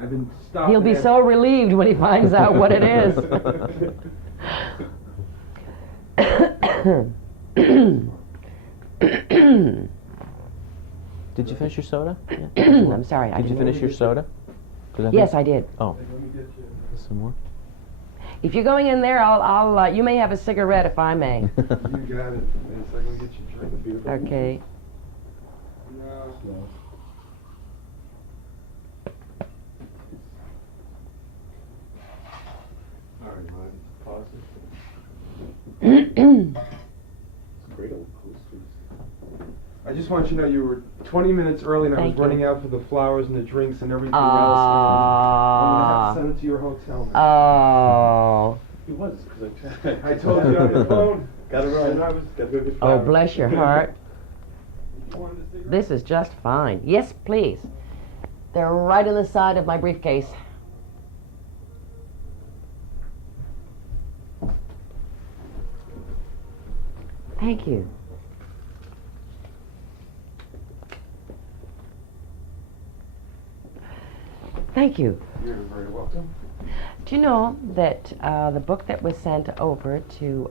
I've been stopped. He'll be so relieved when he finds out what it is. Did you finish your soda? I'm sorry. Did you finish your soda? Yes, I did. Oh. Some more? If you're going in there, I'll you may have a cigarette if I may. You got it. Yes, I'm going to get you a drink. Okay. No. All right, Martin. Pause it. It's great old posters. I just want you to know you were 20 minutes early and I was running out for the flowers and the drinks and everything else. I'm going to have to send it to your hotel now. Oh. It was, because I told you on the phone. Got to run. Got to go get flowers. Oh, bless your heart. This is just fine. Yes, please. They're right on the side of my briefcase. Thank you. Thank you. You're very welcome. Do you know that the book that was sent over to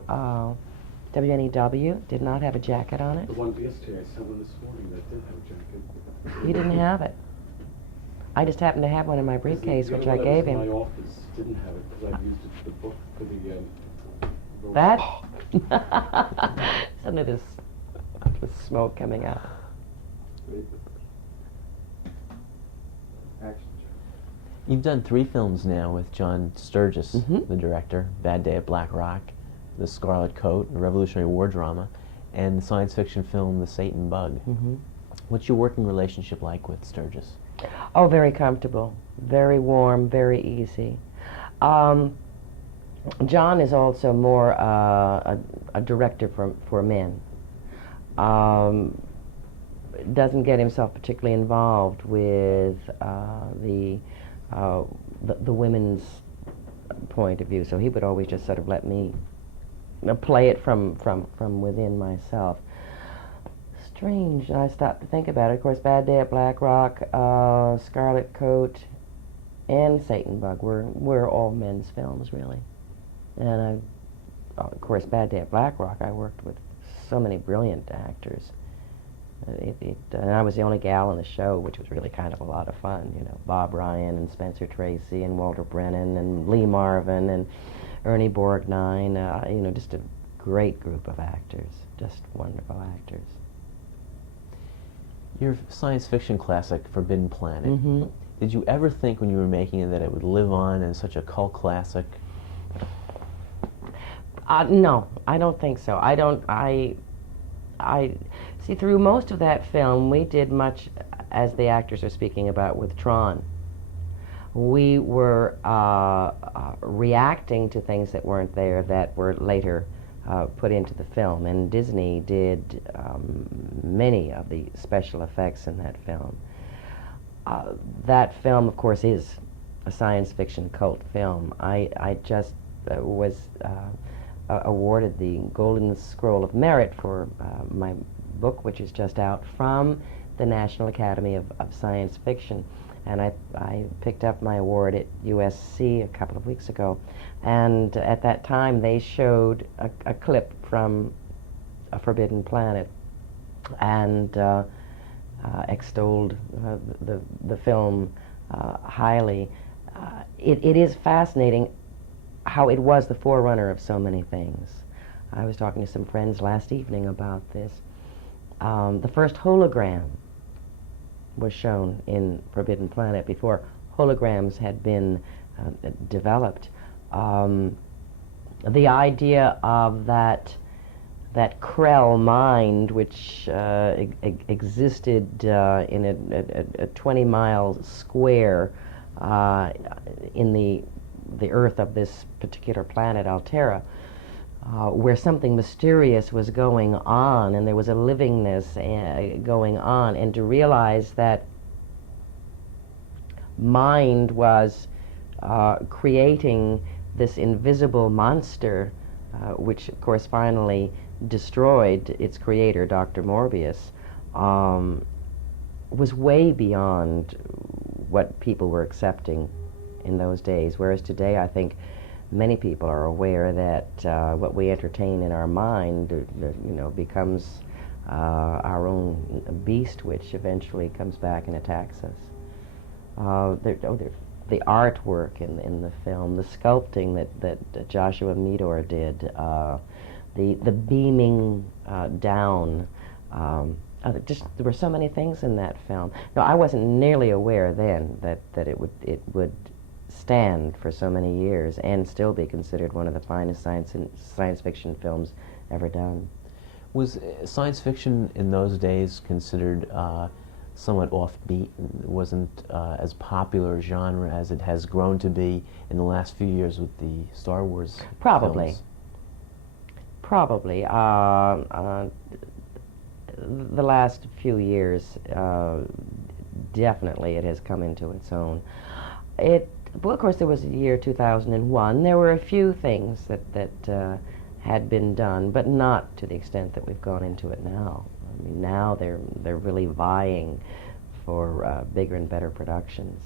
WNEW did not have a jacket on it? The one yesterday, I saw one this morning that did have a jacket. You didn't have it. I just happened to have one in my briefcase, which I gave him. My office didn't have it because I used it for the book for the. That? Suddenly there's smoke coming out. Action. You've done 3 films now with John Sturges, the director, Bad Day at Black Rock, The Scarlet Coat, the Revolutionary War drama, and the science fiction film The Satan Bug. What's your working relationship like with Sturges? Oh, very comfortable, very warm, very easy. John is also more a director for men. Doesn't get himself particularly involved with the women's point of view, so he would always just sort of let me play it from within myself. Strange, I stopped to think about it. Of course, Bad Day at Black Rock, Scarlet Coat, and Satan Bug were all men's films, really. And of course, Bad Day at Black Rock, I worked with so many brilliant actors. And I was the only gal in the show, which was really kind of a lot of fun. You know, Bob Ryan and Spencer Tracy and Walter Brennan and Lee Marvin and Ernie Borgnine. You know, just a great group of actors, just wonderful actors. Your science fiction classic, Forbidden Planet. Did you ever think when you were making it that it would live on as such a cult classic? No, I don't think so. I see, through most of that film, we did much, as the actors are speaking about, with Tron. We were reacting to things that weren't there that were later put into the film, and Disney did many of the special effects in that film. That film, of course, is a science fiction cult film. I just was awarded the Golden Scroll of Merit for my book, which is just out, from the National Academy of Science Fiction. And I picked up my award at USC a couple of weeks ago. And at that time, they showed a clip from A Forbidden Planet and extolled the film highly. It is fascinating how it was the forerunner of so many things. I was talking to some friends last evening about this. The first hologram was shown in Forbidden Planet before holograms had been developed. The idea of that Krell mind, which existed in a 20-mile square in the Earth of this particular planet, Altera, where something mysterious was going on, and there was a livingness going on, and to realize that mind was creating this invisible monster, which of course finally destroyed its creator, Dr. Morbius, was way beyond what people were accepting in those days. Whereas today, I think many people are aware that what we entertain in our mind, becomes our own beast, which eventually comes back and attacks us. The artwork in the film, the sculpting that Joshua Meador did, the beaming down. There were so many things in that film. No, I wasn't nearly aware then that it would stand for so many years and still be considered one of the finest science fiction films ever done. Was science fiction in those days considered somewhat offbeat? It wasn't as popular a genre as it has grown to be in the last few years with the Star Wars Probably. films? Probably. The last few years, definitely it has come into its own. Well, of course, there was the year 2001. There were a few things that had been done, but not to the extent that we've gone into it now. I mean, now they're really vying for bigger and better productions.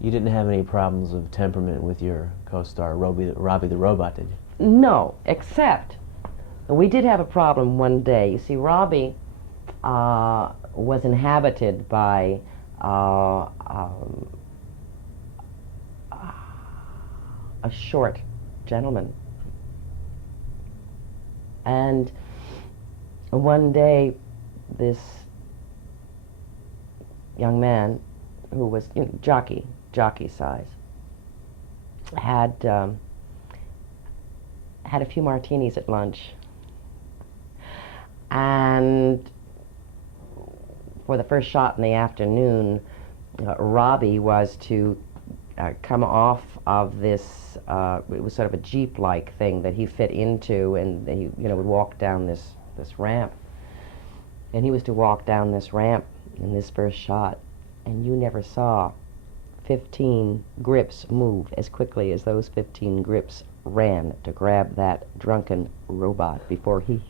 You didn't have any problems of temperament with your co-star, Robbie the Robot, did you? No, except we did have a problem one day. You see, Robbie was inhabited by a short gentleman. And one day, this young man, who was jockey size, had a few martinis at lunch. And for the first shot in the afternoon, Robbie was to come off of this, it was sort of a Jeep-like thing that he fit into, and he would walk down this ramp. And he was to walk down this ramp in this first shot, and you never saw 15 grips move as quickly as those 15 grips ran to grab that drunken robot before he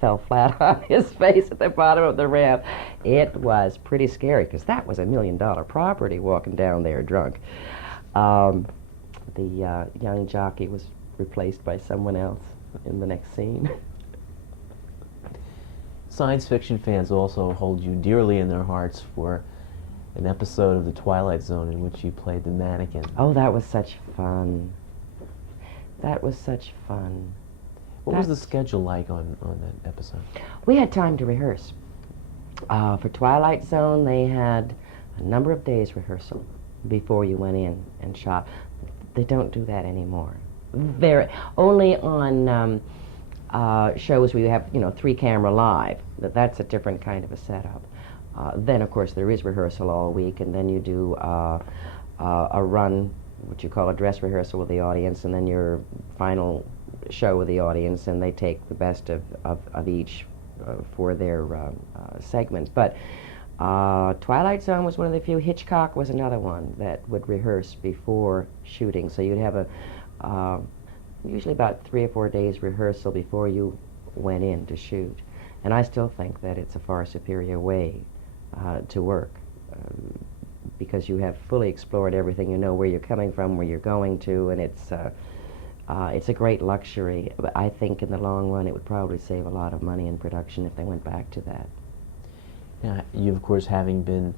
fell flat on his face at the bottom of the ramp. It was pretty scary, because that was $1 million property walking down there drunk. The young jockey was replaced by someone else in the next scene. Science fiction fans also hold you dearly in their hearts for an episode of The Twilight Zone in which you played the mannequin. Oh, that was such fun. That was such fun. What was the schedule like on that episode? We had time to rehearse. For Twilight Zone, they had a number of days rehearsal before you went in and shot. They don't do that anymore. They're only on shows where you have, 3-camera live. That's a different kind of a setup. Then, of course, there is rehearsal all week, and then you do a run, what you call a dress rehearsal with the audience, and then your final show with the audience, and they take the best of each for their segments. But Twilight Zone was one of the few. Hitchcock was another one that would rehearse before shooting. So you'd have usually about 3 or 4 days rehearsal before you went in to shoot. And I still think that it's a far superior way to work, because you have fully explored everything. You know where you're coming from, where you're going to, and it's a great luxury. But I think in the long run it would probably save a lot of money in production if they went back to that. Now, you, of course, having been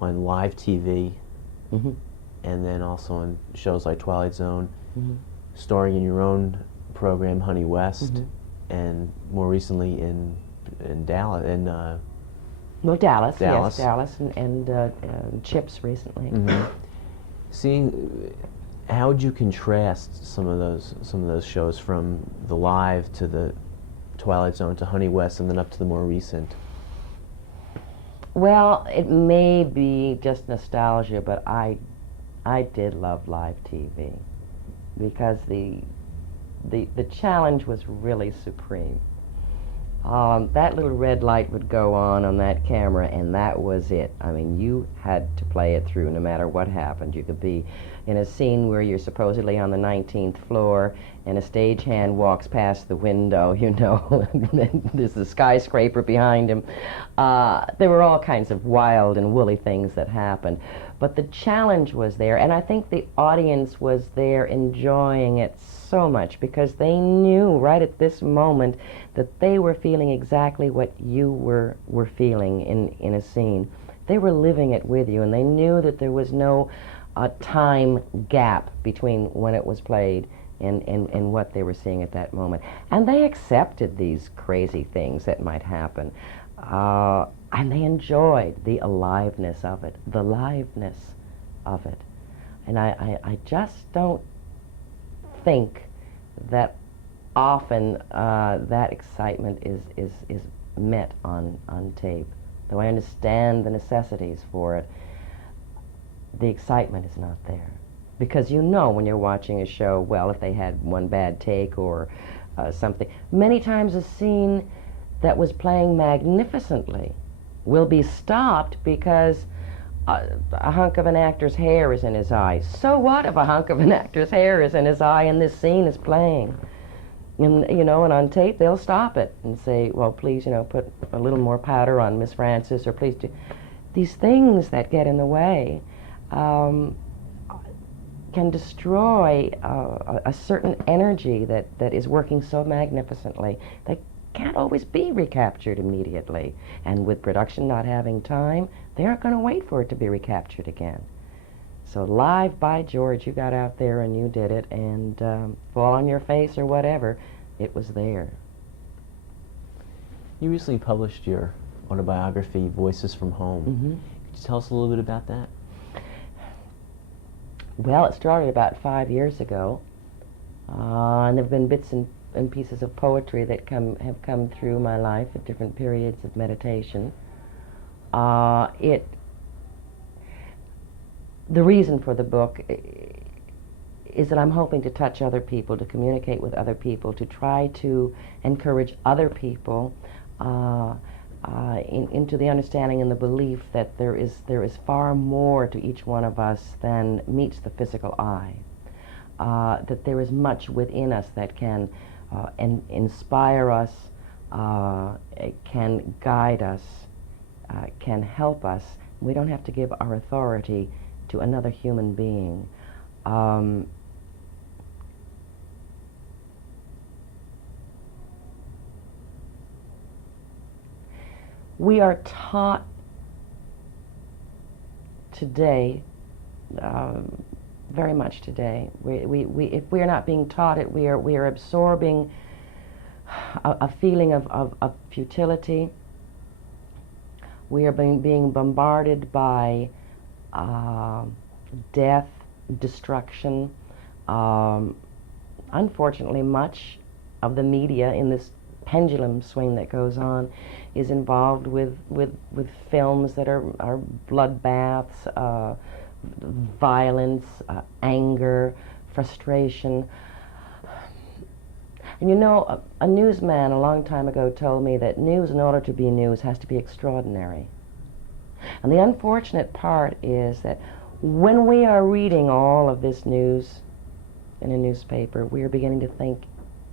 on live TV, Mm-hmm. and then also on shows like Twilight Zone, Mm-hmm. starring in your own program, Honey West, Mm-hmm. and more recently in Dallas, Well, Dallas, Dallas. yes, Dallas, and Chips recently. Mm-hmm. Seeing, how would you contrast some of those shows from the live to the Twilight Zone to Honey West, and then up to the more recent? Well, it may be just nostalgia, but I did love live TV, because the challenge was really supreme. that little red light would go on that camera, and that was it. I mean, you had to play it through no matter what happened. You could be in a scene where you're supposedly on the 19th floor, and a stagehand walks past the window, you know, and there's a skyscraper behind him. There were all kinds of wild and woolly things that happened. But the challenge was there, and I think the audience was there enjoying it so much because they knew right at this moment that they were feeling exactly what you were feeling in a scene. They were living it with you, and they knew that there was no time gap between when it was played and what they were seeing at that moment. And they accepted these crazy things that might happen. And they enjoyed the aliveness of it, the liveness of it. And I just don't think that often that excitement is met on tape. Though I understand the necessities for it, the excitement is not there. Because you know when you're watching a show, well, if they had one bad take or something. Many times a scene that was playing magnificently will be stopped because a hunk of an actor's hair is in his eye. So what if a hunk of an actor's hair is in his eye and this scene is playing? And, you know, and on tape they'll stop it and say, well, please, you know, put a little more powder on Miss Frances, or please do. These things that get in the way can destroy a certain energy that is working so magnificently. They can't always be recaptured immediately. And with production not having time, they aren't going to wait for it to be recaptured again. So live, by George, you got out there and you did it, and fall on your face or whatever, it was there. You recently published your autobiography, Voices from Home. Mm-hmm. Could you tell us a little bit about that? Well, it started about 5 years ago, and there have been bits and pieces of poetry that have come through my life at different periods of meditation. The reason for the book is that I'm hoping to touch other people, to communicate with other people, to try to encourage other people into the understanding and the belief that there is far more to each one of us than meets the physical eye. That there is much within us that can inspire us, can guide us, can help us. We don't have to give our authority to another human being. We are taught today, very much today. If we are not being taught it, we are absorbing a feeling of futility. We are being bombarded by death, destruction. Unfortunately, much of the media in this pendulum swing that goes on is involved with films that are bloodbaths, violence, anger, frustration. And you know, a newsman a long time ago told me that news, in order to be news, has to be extraordinary. And the unfortunate part is that when we are reading all of this news in a newspaper, we are beginning to think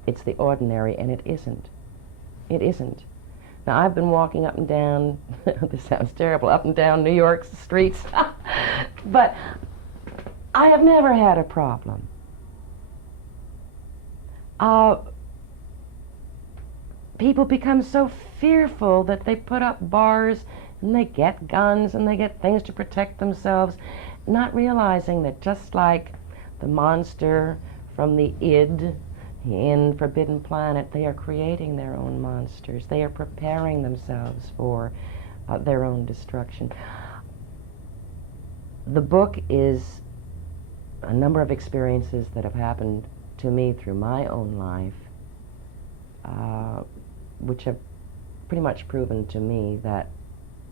it's the ordinary, and it isn't. It isn't. Now, I've been walking up and down, this sounds terrible, up and down New York's streets, but I have never had a problem. People become so fearful that they put up bars and they get guns and they get things to protect themselves, not realizing that just like the monster from the id in Forbidden Planet, they are creating their own monsters. They are preparing themselves for their own destruction. The book is a number of experiences that have happened to me through my own life, which have pretty much proven to me that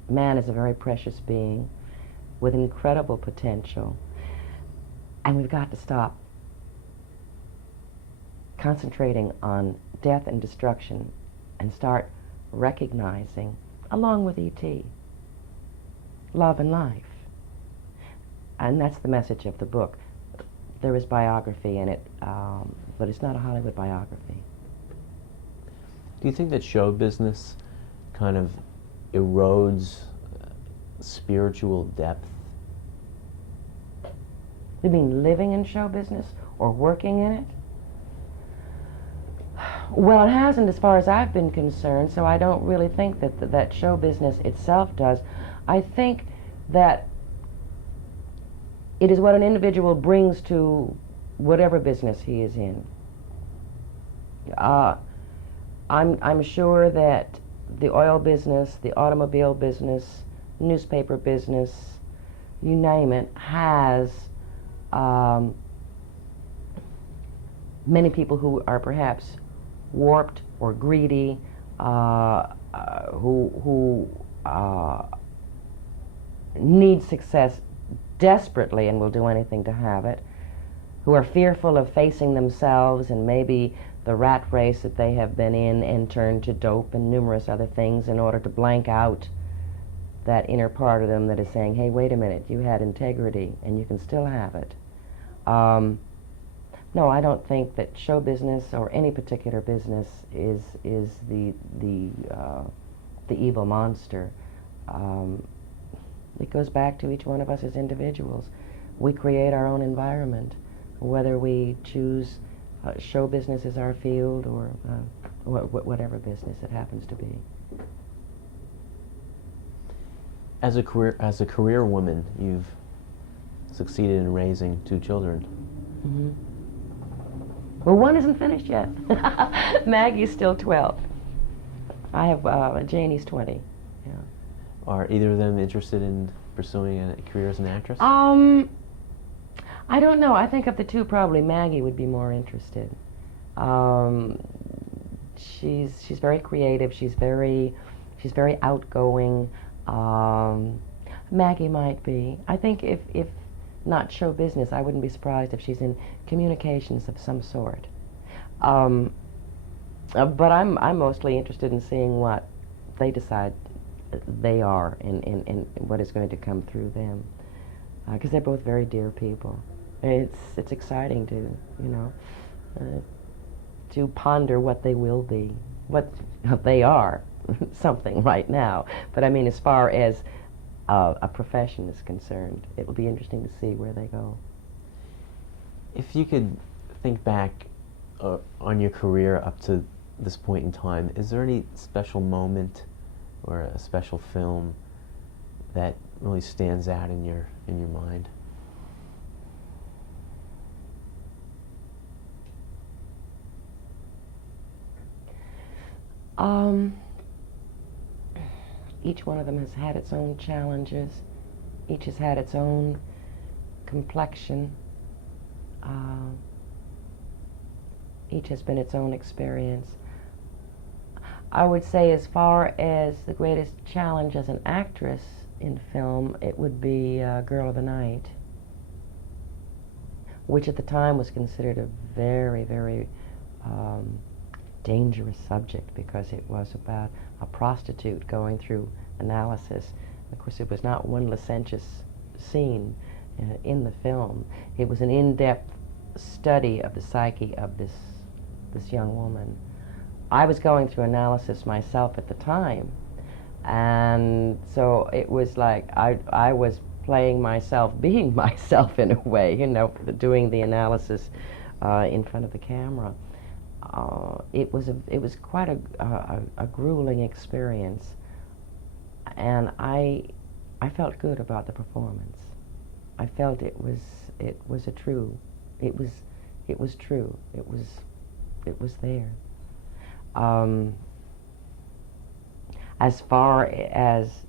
man is a very precious being with incredible potential, and we've got to stop concentrating on death and destruction and start recognizing, along with E.T., love and life. And that's the message of the book. There is biography in it, but it's not a Hollywood biography. Do you think that show business kind of erodes spiritual depth? You mean living in show business or working in it? Well, it hasn't as far as I've been concerned, so I don't really think that that show business itself does. I think that it is what an individual brings to whatever business he is in. I'm sure that the oil business, the automobile business, newspaper business, you name it, has many people who are perhaps warped or greedy, who need success desperately and will do anything to have it, who are fearful of facing themselves and maybe the rat race that they have been in and turned to dope and numerous other things in order to blank out that inner part of them that is saying, hey, wait a minute, you had integrity and you can still have it. No, I don't think that show business or any particular business is the evil monster. It goes back to each one of us as individuals. We create our own environment, whether we choose show business as our field or whatever business it happens to be. As a career woman, you've succeeded in raising 2 children. Mm-hmm. Well, one isn't finished yet. Maggie's still 12. I have Janie's 20. Yeah. Are either of them interested in pursuing a career as an actress? I don't know. I think of the two, probably Maggie would be more interested. She's very creative. She's very outgoing. Maggie might be. I think if not show business, I wouldn't be surprised if she's in communications of some sort. But I'm mostly interested in seeing what they decide they are and what is going to come through them, because they're both very dear people. It's exciting to to ponder what they will be, what they are, something right now. But I mean, as far as a profession is concerned, it will be interesting to see where they go. If you could think back on your career up to this point in time, is there any special moment or a special film that really stands out in your mind? Each one of them has had its own challenges. Each has had its own complexion. Each has been its own experience. I would say, as far as the greatest challenge as an actress in film, it would be Girl of the Night, which at the time was considered a very, very dangerous subject, because it was about a prostitute going through analysis. Of course, it was not one licentious scene in the film. It was an in-depth study of the psyche of this young woman. I was going through analysis myself at the time, and so it was like I was playing myself, being myself in a way, doing the analysis in front of the camera. It was quite a grueling experience, and I felt good about the performance. I felt it was true. It was there. As far as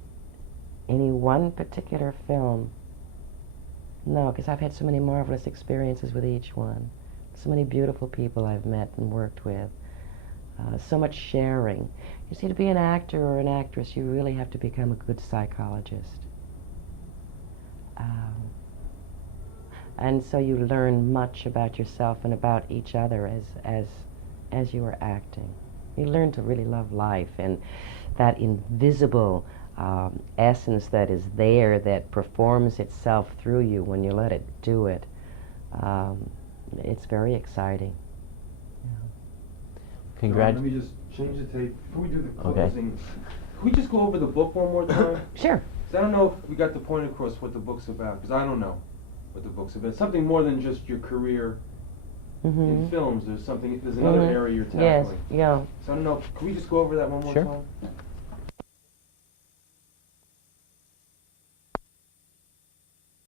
any one particular film, no, because I've had so many marvelous experiences with each one. So many beautiful people I've met and worked with. So much sharing. You see, to be an actor or an actress, you really have to become a good psychologist. And so you learn much about yourself and about each other as you are acting. You learn to really love life, and that invisible essence that is there, that performs itself through you when you let it do it. It's very exciting. Let me just change the tape. Before we do the Okay. closing, can we just go over the book one more time? Sure. 'Cause I don't know if we got the point across what the book's about, because I don't know what the book's about. It's something more than just your career in films. There's another area you're tackling. Yes, yeah. So I don't know, can we just go over that one more Sure. time?